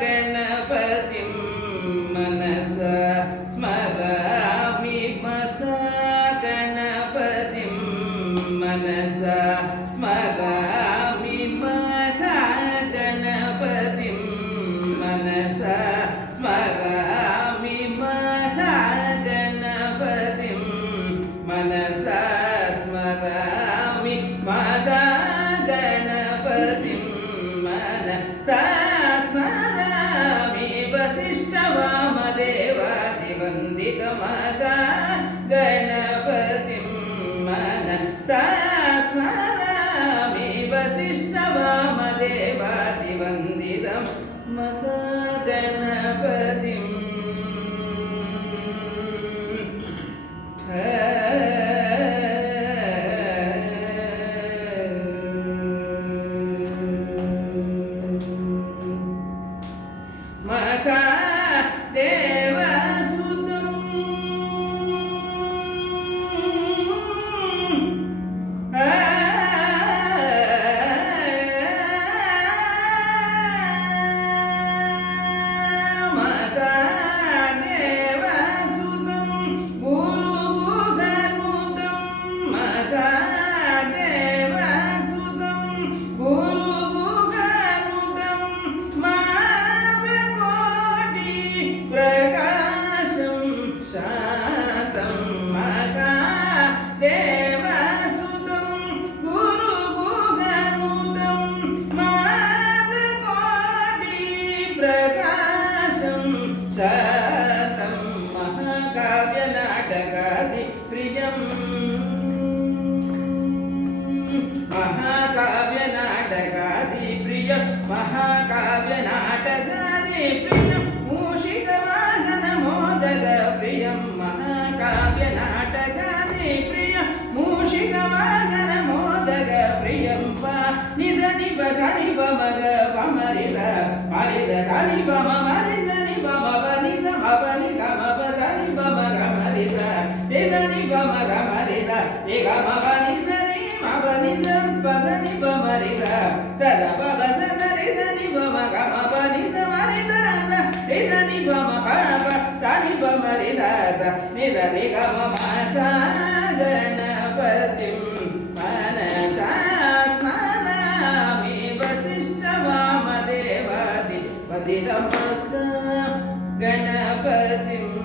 महागणपतिं मनसा स्मरामि महागणपतिं मनसा स्मरामि महागणपतिं मनसा स्मरामि महागणपतिं मनसा स्मरामि महागणपतिं मनसा स्मरामि वसिष्ठवामदेवादिवन्दितमहागणपतिं मनसा स्मरामि वसिष्ठवामदेवादिवन्दितं महागणपतिं देवसुतं प्रकाशं शातं महाकाव्यनाटकादि प्रियं महाकाव्यनाटकादि प्रियं महाकाव्यनाटकादि प्रियं मूषिकवाहनमोदक प्रियं महाकाव्यनाटकादि प्रियं मूषिकवाहनमोदक प्रियं पा निज निप सनि पमग पमरिद मरिद सनि पम मरिद नि पम पनिद अपनि गम पसनि पम गमरिद निजनि पम गमरिद ए गम पनिद नि मपनिद पसनि पमरिद सद पव सदरिद नि पम गम पनिद मरिद निजनि पम पप सनि पमरिद निज नि गम महागणपतिं मनसा स्मरामि वसिष्ठवामदेवादिवन्दितं महागणपतिं